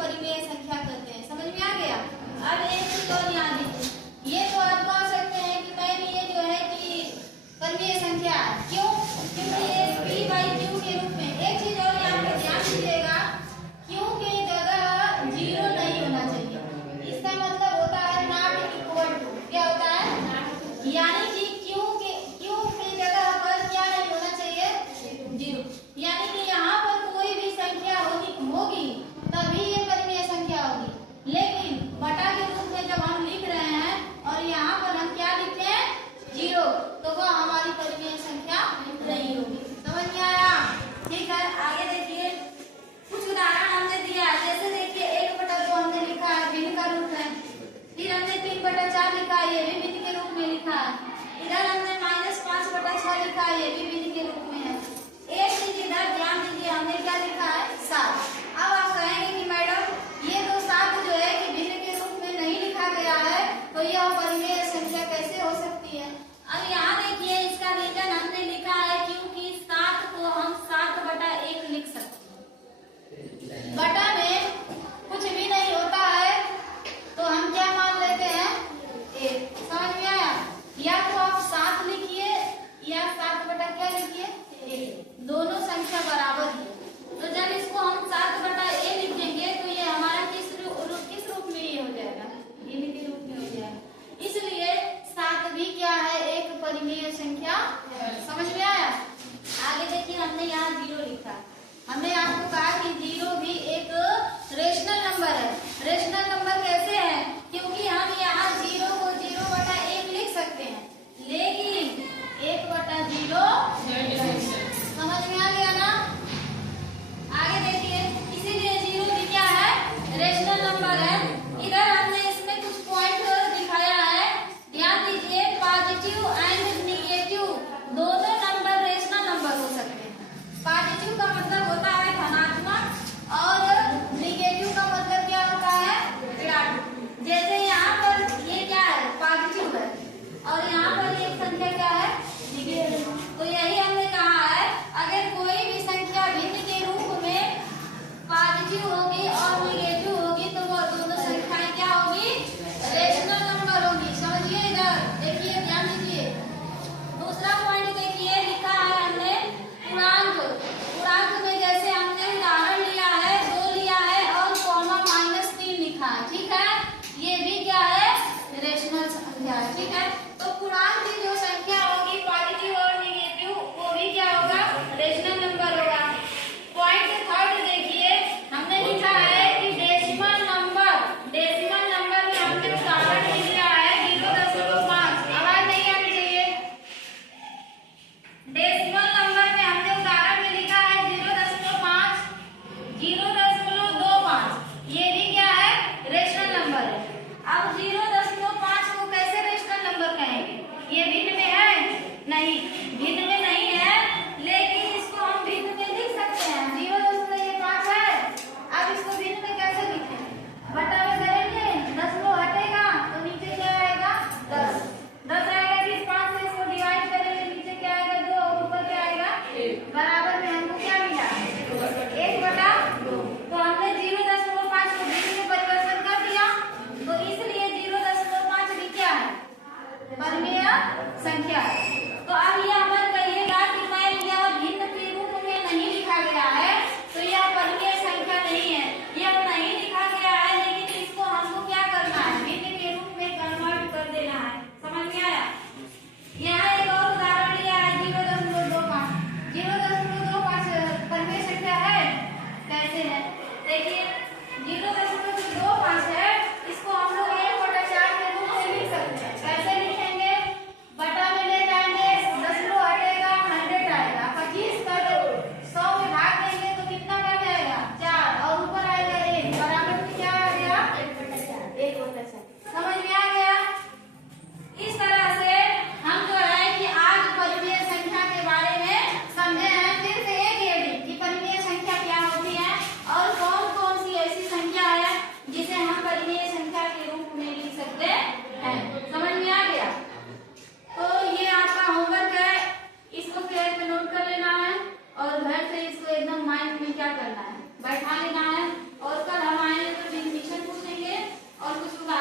परिमेय संख्या कहते हैं। समझ में आ गया। अब एक चीज और याद रखिए, ये तो आप कह सकते हैं कि मैम ये जो है कि परिमेय संख्या क्यों, क्योंकि ये p बाई q के रूप में। एक चीज और यहाँ पे ध्यान दीजिएगा, q की जगह 0 नहीं होना चाहिए। इसका मतलब होता है नॉट इक्वल टू। क्या होता है? यानी कि q की जगह पर क्या नहीं होना चाहिए? 0। यानी कि यहाँ पर कोई भी संख्या होगी तभी ये परिमेय संख्या होगी। लेकिन बटा के रूप में जब हम लिख रहे हैं और यहाँ पर हम क्या लिखते हैं? 0, तो वह हमारी परिमेय संख्या नहीं होगी। समझ में आया? ठीक है, आगे देखिए कुछ उदाहरण हमने दिया है। जैसे देखिए 1/2 हमने लिखा है, भिन्न का रूप है। फिर हमने 3/4 लिखा है, ये भी भिन्न के रूप में लिखा है। इधर हमने -5/6 लिखा है, ये भी भिन्न के रूप में है। एक चीज इधर ध्यान दीजिए, हमने क्या लिखा है? 7। अब आप कहेंगे कि मैडम ये तो 7 जो है कि भिन्न के रूप में नहीं लिखा गया है, तो यह परिमेय संख्या कैसे हो सकती है? अब यहाँ देखिए इसका रीजन हमने लिखा है क्योंकि 7 को हम 7/1 लिख सकते हैं। बटा में कुछ भी नहीं होता है तो हम क्या मान लेते हैं? 1। समझ में आया? या तो आप 7 लिखिए या 7 क्या लिखिए? 1। दोनों संख्या बराबर है। तो जब इसको हम 7/a लिखेंगे तो ये हमारा किस रूप में ये हो जाएगा? भिन्न के रूप में हो जाएगा। इसलिए 7 भी क्या है? एक परिमेय संख्या। समझ में आया? आगे देखिए हमने यहाँ 0 लिखा। हमने आपको कहा कि 0 भी एक रेशनल नंबर है। रेशनल नंबर कैसे है? क्योंकि हम यहाँ 0 को 0/1 लिख सकते हैं, लेकिन 1/0 समझ में आ गया ना? आगे देखिए, इसीलिए 0 भी क्या है? रेशनल नंबर है। इधर हमने इसमें कुछ पॉइंट दिखाया है, ध्यान दीजिए। पॉजिटिव एंड निगेटिव दोनों नंबर रेशनल नंबर हो सकते हैं। पॉजिटिव का मतलब होता है धनात्मक और निगेटिव का मतलब क्या होता है? ऋणात्मक। जैसे यहाँ पर ये क्या है? पॉजिटिव है और यहाँ पर एक संख्या क्या है? निगेटिव। तो यही हमने कहा है, अगर कोई भी संख्या भिन्न के रूप में पॉजिटिव होगी और निगेटिव होगी तो वो दोनों संख्याएं क्या होगी? रेशनल नंबर होगी। समझिए, इधर देखिए, ध्यान दीजिए। दूसरा पॉइंट देखिए, लिखा है हमने पूर्णांक। पूर्णांक में जैसे हमने उदाहरण लिया है, 2 लिया है और -3 लिखा है। ठीक है, ये भी क्या है? रेशनल संख्या है। ठीक है, तो पूर्णांक की जो संख्या होगी पॉजिटिव और निगेटिव, वो भी क्या होगा? रेशनल नंबर होगा। पॉइंट थर्ड देखिए, हमने लिखा है कि डेसिमल नंबर। डेसिमल नंबर में हमने उदाहरण लिया है 0.5। आवाज नहीं आनी चाहिए। डेसिमल नंबर में हमने उदाहरण में लिखा है 0.5, 0.25। ये भी क्या है? रेशनल नंबर है। अब 0.5 को कैसे रेशनल नंबर कहेंगे? ये भिन्न में है? नहीं, भिन्न में नहीं है, लेकिन इसको हम भिन्न में लिख सकते हैं। 0.5 है। अब इसको भिन्न में कैसे लिखें? बटा में करेंगे, 10 हटेगा तो नीचे क्या आएगा? 10 आएगा। फिर 5 से इसको डिवाइड करेंगे, नीचे क्या आएगा? 2 और ऊपर क्या आएगा? 1। बराबर में हमको क्या मिला? 1/2। तो हमने 0.5 को भिन्न में परिवर्तन कर दिया, तो इसलिए 0.5 भी क्या है? परिमेय संख्या है। तो अब ये अमल कहिएगा कि मैं यह भिन्न के रूप में नहीं लिखा गया है तो यह परिमेय संख्या नहीं है। यह नहीं लिखा गया है, लेकिन इसको हमको क्या करना है? भिन्न के रूप में कन्वर्ट कर देना है। समझ में आया? यहाँ एक और उदाहरण लिया है 0.25। 0.25 परिमेय संख्या है? कैसे है? देखिए 0.25 है, इसको हम लोग 1/4 के रूप में लिख सकते हैं। कैसे लिखेंगे? बटा में ले जाएंगे, 10 हटेगा, 100 आएगा। 25 का 100 में भाग देंगे तो कितना बच जाएगा? 4 और ऊपर आएगा 1। बराबर में क्या आ गया? 1/4। समझ में आ गया? इस तरह से हम जो है कि आज परिमेय संख्या के बारे में समझे हैं। फिर से एक ये कि परिमेय संख्या क्या होती है और कौन कौन सी ऐसी संख्या है जिसे हम परिमेय संख्या के रूप में लिख सकते हैं। समझ में आ गया? तो ये आपका होमवर्क है, इसको पेज पे नोट कर लेना है और घर से इसको एकदम माइंड में क्या करना है? बैठा लेना है। और कल हम आएंगे और कुछ होगा